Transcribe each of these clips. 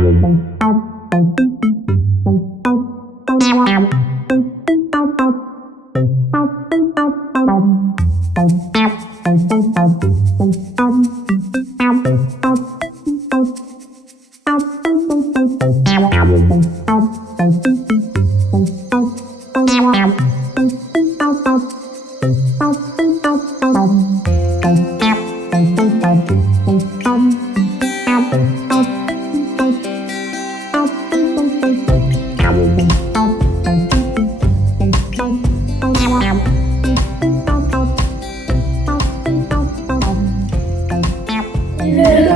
Le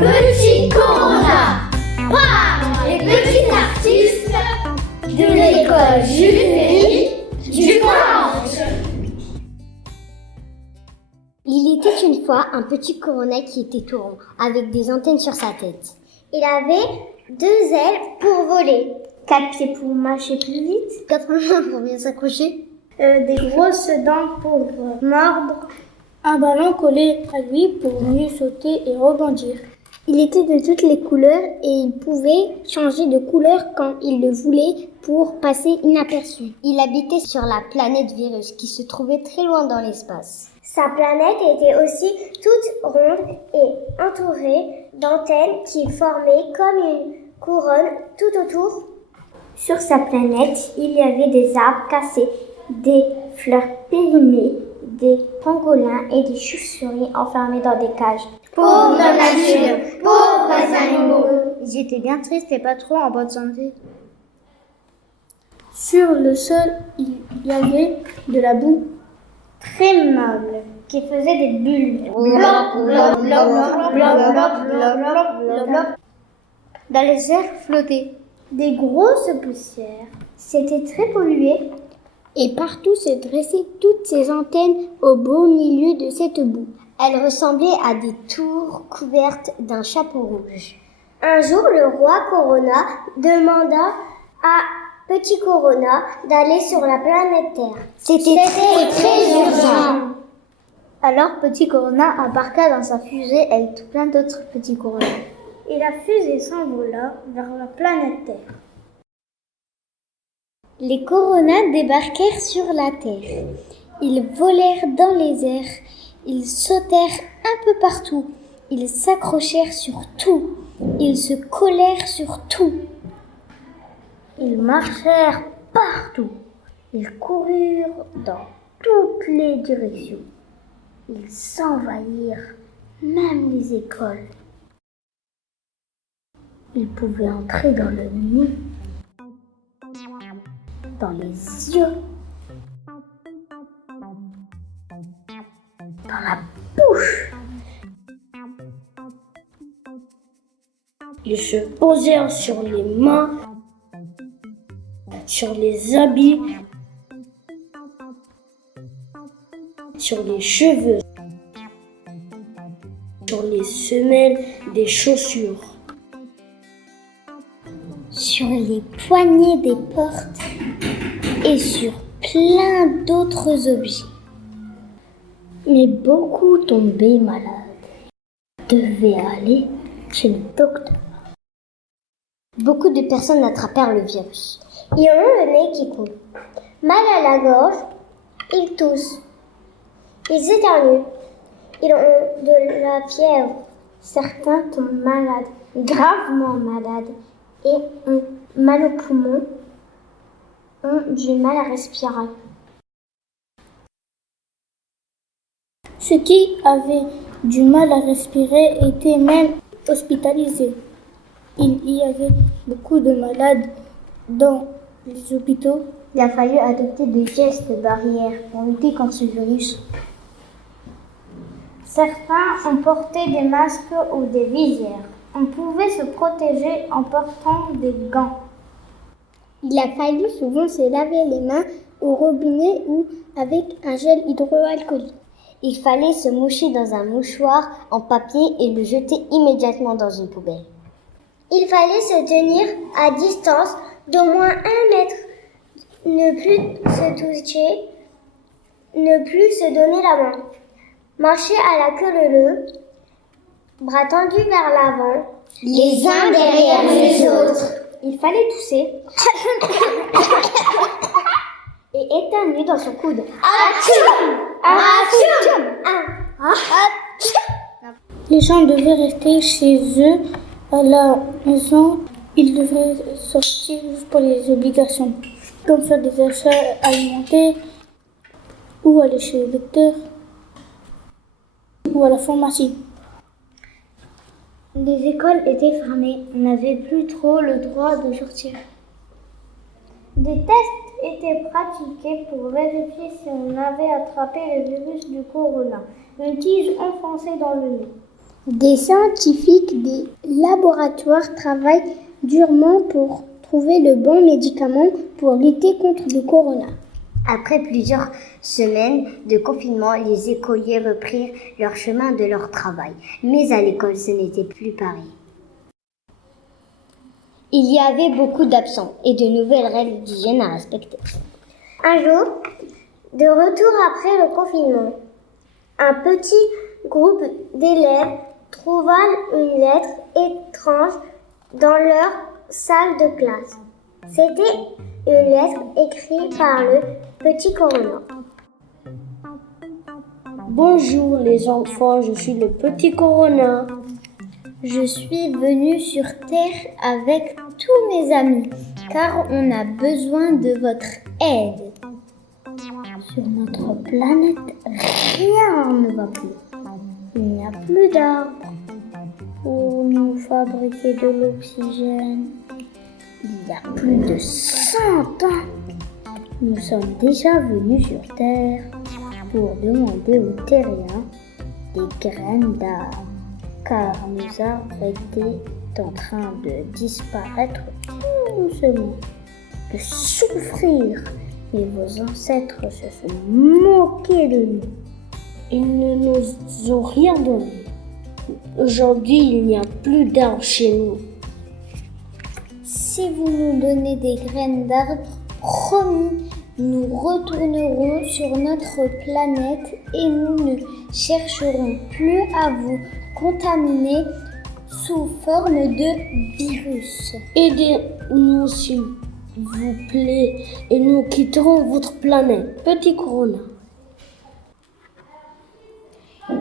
petit Corona par les petits artistes de l'école Jules Ferry du Courage. Il était une fois un petit Corona qui était tout rond, avec des antennes sur sa tête. Il avait 2 ailes pour voler, 4 pieds pour marcher plus vite, 4 mains pour bien s'accrocher, des grosses dents pour mordre, un ballon collé à lui pour mieux sauter et rebondir. Il était de toutes les couleurs et il pouvait changer de couleur quand il le voulait pour passer inaperçu. Il habitait sur la planète Virus qui se trouvait très loin dans l'espace. Sa planète était aussi toute ronde et entourée d'antennes qui formaient comme une couronne tout autour. Sur sa planète, il y avait des arbres cassés, des fleurs périmées, des pangolins et des chauves-souris enfermés dans des cages. Pauvre nature, pauvres animaux. Ils étaient bien tristes et pas trop en bonne santé. Sur le sol, il y avait de la boue Très molle, qui faisait des bulles. dans les airs flottés. Des grosses poussières. C'était très pollué. Et partout se dressaient toutes ces antennes au beau milieu de cette boue. Elles ressemblaient à des tours couvertes d'un chapeau rouge. Un jour, le roi Corona demanda à Petit Corona d'aller sur la planète Terre. C'était très urgent. Alors Petit Corona embarqua dans sa fusée avec plein d'autres petits Coronas. Et la fusée s'envola vers la planète Terre. Les Coronas débarquèrent sur la Terre. Ils volèrent dans les airs. Ils sautèrent un peu partout. Ils s'accrochèrent sur tout. Ils se collèrent sur tout. Ils marchèrent partout. Ils coururent dans toutes les directions. Ils s'envahirent même les écoles. Ils pouvaient entrer dans le nez, dans les yeux, dans la bouche. Ils se posèrent sur les mains, sur les habits, sur les cheveux, sur les semelles des chaussures, Sur les poignées des portes et sur plein d'autres objets. Mais beaucoup tombaient malades, devaient aller chez le docteur. Beaucoup de personnes attrapèrent le virus. Ils ont le nez qui coule, mal à la gorge, ils toussent, ils éternuent, ils ont de la fièvre. Certains tombent malades, gravement malades, et ont mal aux poumons, ont du mal à respirer. ceux qui avaient du mal à respirer étaient même hospitalisés. Il y avait beaucoup de malades dans les hôpitaux. Il a fallu adopter des gestes barrières pour lutter contre ce virus. Certains ont porté des masques ou des visières. On pouvait se protéger en portant des gants. Il a fallu souvent se laver les mains au robinet ou avec un gel hydroalcoolique. Il fallait se moucher dans un mouchoir en papier et le jeter immédiatement dans une poubelle. Il fallait se tenir à distance d'au moins 1 mètre, ne plus se toucher, ne plus se donner la main, marcher à la queue leu-leu, bras tendus vers l'avant, Les uns derrière les autres. Il fallait tousser et éternuer dans son coude. Les gens devaient rester chez eux à la maison. Ils devraient sortir juste pour les obligations, comme faire des achats alimentaires ou aller chez le docteur ou à la pharmacie. Les écoles étaient fermées. On n'avait plus trop le droit de sortir. Des tests étaient pratiqués pour vérifier si on avait attrapé le virus du corona. Une tige enfoncée dans le nez. Des scientifiques des laboratoires travaillent durement pour trouver le bon médicament pour lutter contre le corona. Après plusieurs semaines de confinement, les écoliers reprirent leur chemin de leur travail. Mais à l'école, ce n'était plus pareil. Il y avait beaucoup d'absents et de nouvelles règles d'hygiène à respecter. Un jour, de retour après le confinement, un petit groupe d'élèves trouva une lettre étrange dans leur salle de classe. C'était une lettre écrite par le petit Corona. Bonjour les enfants, je suis le petit Corona. Je suis venue sur Terre avec tous mes amis, car on a besoin de votre aide. Sur notre planète, rien ne va plus. Il n'y a plus d'arbres pour nous fabriquer de l'oxygène. Il y a plus de 100 ans, nous sommes déjà venus sur Terre pour demander aux terriens des graines d'arbres, car nos arbres étaient en train de disparaître tout doucement, de souffrir, et vos ancêtres se sont moqués de nous. Ils ne nous ont rien donné. Aujourd'hui, il n'y a plus d'arbres chez nous. Si vous nous donnez des graines d'arbres, promis, nous retournerons sur notre planète et nous ne chercherons plus à vous contaminer sous forme de virus. Aidez-nous s'il vous plaît et nous quitterons votre planète. Petit Corona.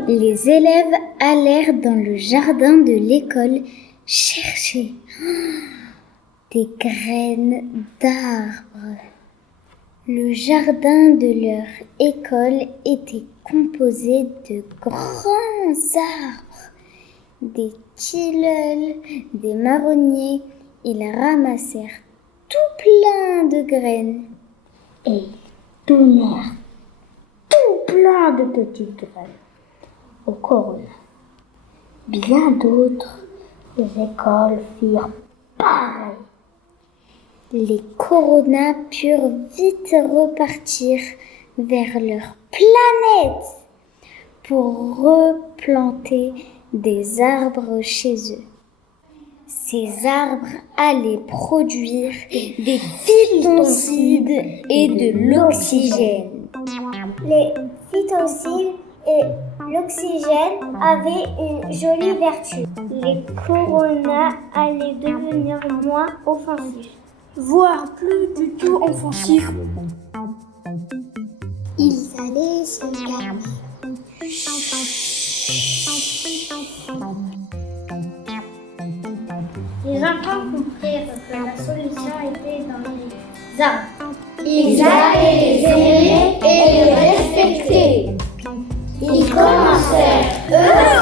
Les élèves allèrent dans le jardin de l'école chercher des graines d'arbres. Le jardin de leur école était composé de grands arbres, des tilleuls, des marronniers. Ils ramassèrent tout plein de graines et donnèrent tout plein de petites graines au Corona. Bien d'autres écoles firent pareil. Les Coronas purent vite repartir vers leur planète pour replanter des arbres chez eux. Ces arbres allaient produire des phytoncides et de l'oxygène. Les phytoncides et l'oxygène avaient une jolie vertu. Les Coronas allaient devenir moins offensifs, Voire plus du tout offensif. Ils allaient se calmer. Les enfants comprirent que la solution était dans les arbres. Ils allaient les aimer et les respecter. Ils commencèrent eux